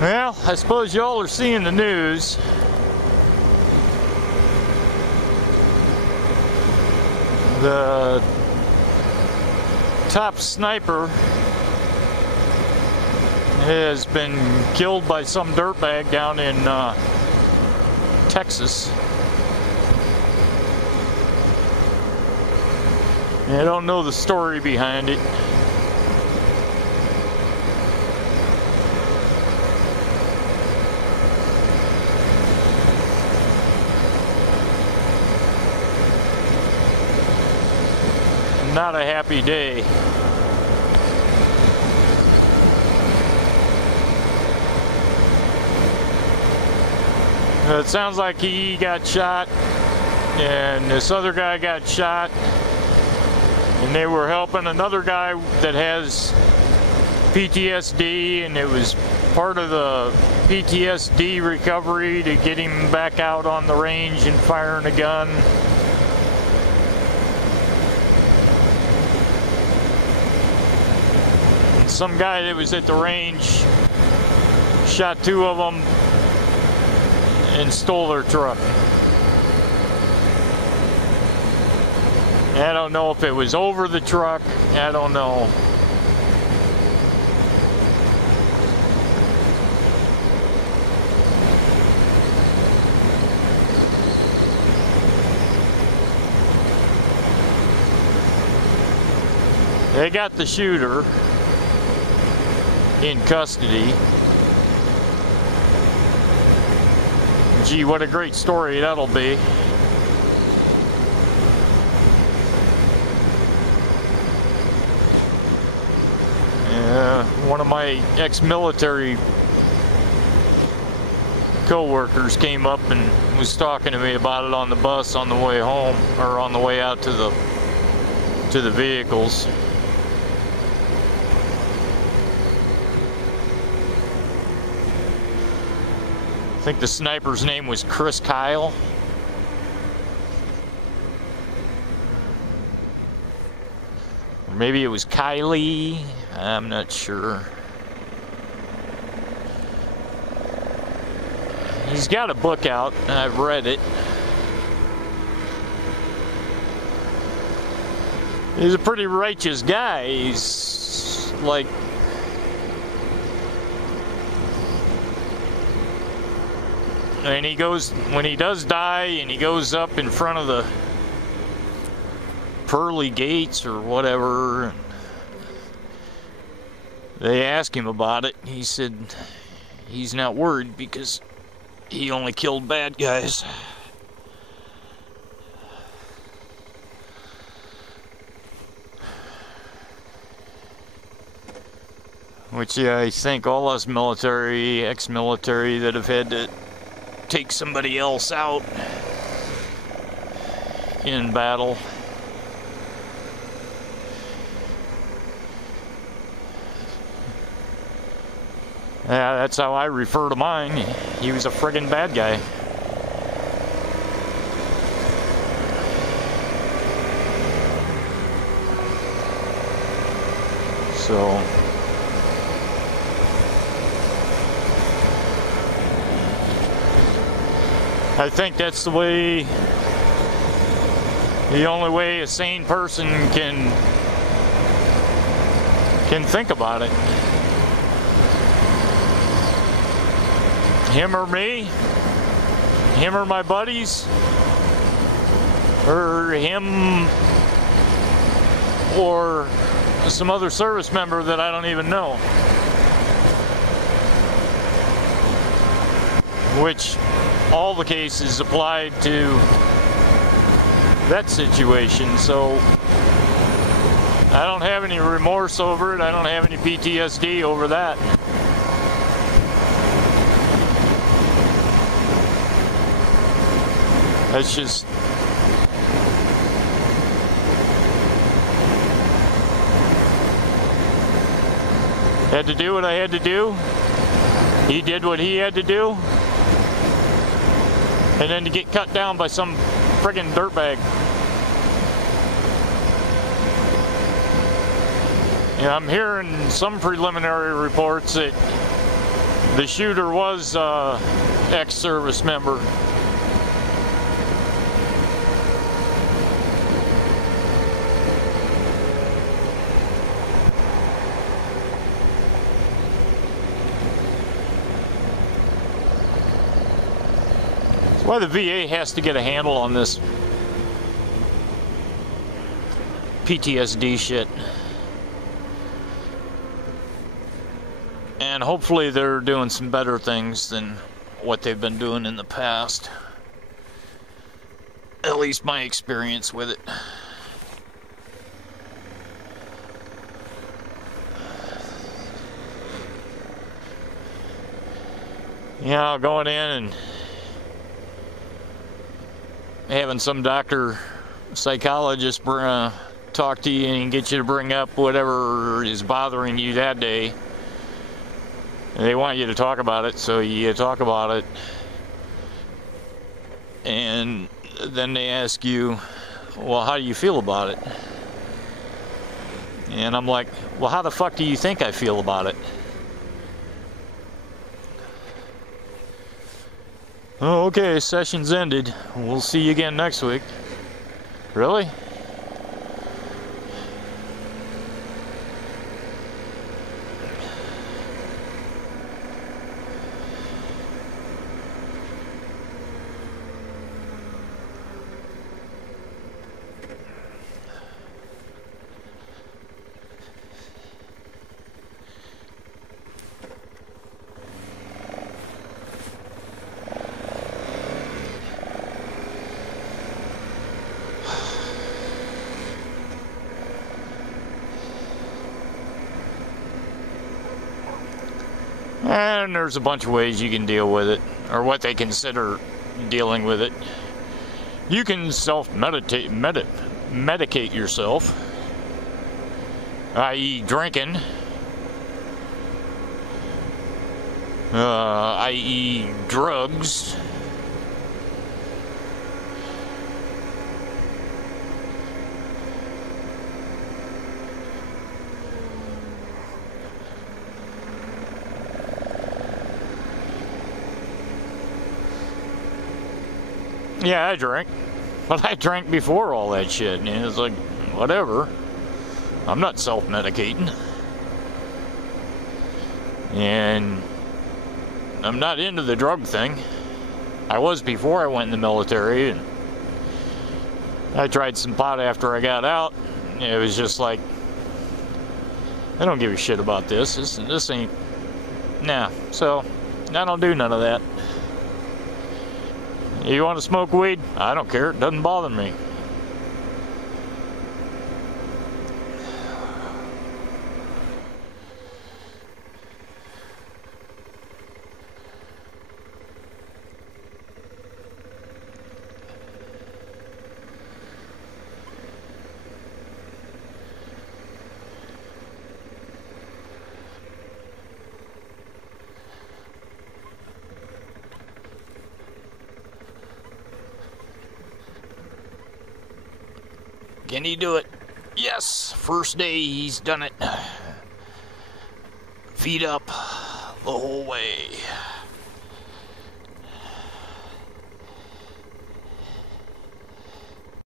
Well, I suppose y'all are seeing the news. The top sniper has been killed by some dirtbag down in Texas. I don't know the story behind it. Not a happy day. It sounds like he got shot and this other guy got shot, and they were helping another guy that has PTSD, and it was part of the PTSD recovery to get him back out on the range and firing a gun. Some guy that was at the range shot two of them and stole their truck. I don't know if it was over the truck, I don't know. They got the shooter in custody. Gee, what a great story that'll be. One of my ex-military co-workers came up and was talking to me about it on the bus on the way home, or on the way out to the vehicles. I think the sniper's name was Chris Kyle. Or maybe it was Kylie. I'm not sure. He's got a book out, and I've read it. He's a pretty righteous guy. He's like, and he goes, when he does die, and he goes up in front of the pearly gates or whatever, they ask him about it. He said he's not worried because he only killed bad guys. Which, yeah, I think all us military, ex-military that have had to take somebody else out in battle. Yeah, that's how I refer to mine. He was a friggin' bad guy. So I think that's the way, the only way a sane person can think about it. Him or me, him or my buddies, or him or some other service member that I don't even know. Which all the cases applied to that situation, so I don't have any remorse over it. I don't have any PTSD over that. That's just, had to do what I had to do. He did what he had to do. And then to get cut down by some friggin' dirtbag. Yeah, I'm hearing some preliminary reports that The shooter was ex-service member. That's why the VA has to get a handle on this PTSD shit. And hopefully they're doing some better things than what they've been doing in the past. At least my experience with it. Yeah, going in and having some doctor, psychologist talk to you and get you to bring up whatever is bothering you that day. And they want you to talk about it, so you talk about it. And then they ask you, well, how do you feel about it? And I'm like, well, how the fuck do you think I feel about it? Oh, okay, session's ended. We'll see you again next week. Really? And there's a bunch of ways you can deal with it, or what they consider dealing with it. You can medicate yourself, i.e. drinking, i.e. drugs, yeah, I drank, but I drank before all that shit, and it's like, whatever. I'm not self-medicating. And I'm not into the drug thing. I was before I went in the military, and I tried some pot after I got out. It was just like, I don't give a shit about this. This ain't, nah. So, I don't do none of that. You want to smoke weed? I don't care. It doesn't bother me. Can he do it? Yes, first day he's done it. Feet up the whole way.